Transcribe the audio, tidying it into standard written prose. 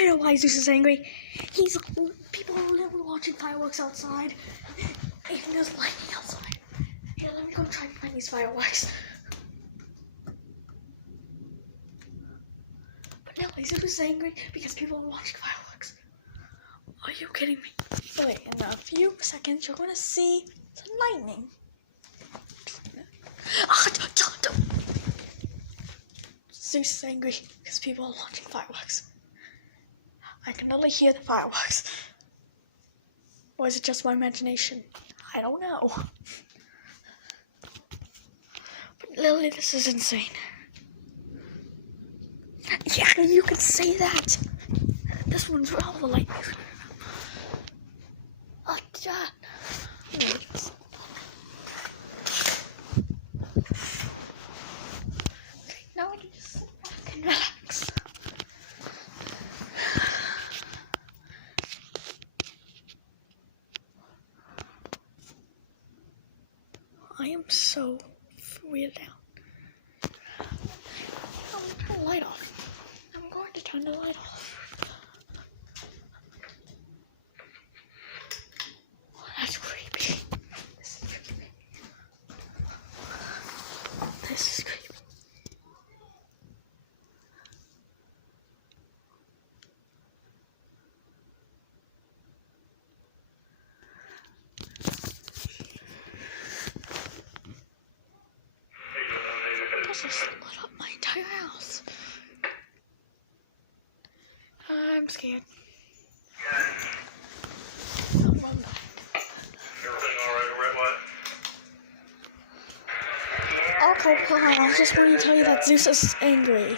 I know why Zeus is angry. People are literally watching fireworks outside. Even there's lightning outside. Here, let me go try and find these fireworks. But now Zeus is angry because people are watching fireworks. Are you kidding me? Wait, in a few seconds, you're gonna see some lightning. Zeus is angry because people are watching fireworks. I can only hear the fireworks. Or is it just my imagination? I don't know. But Lily, this is insane. Yeah, you can say that. This one's all the lightning. Oh, God. Okay, now I can just sit back and relax. I am so weirded out. I'm gonna turn the light off. I'm going to turn the light off. Oh, that's creepy. This is creepy. This is creepy. This just lit up my entire house. I'm scared. I'm going back. Everything alright, what? Okay, come on. I was just going to tell you that Zeus is angry.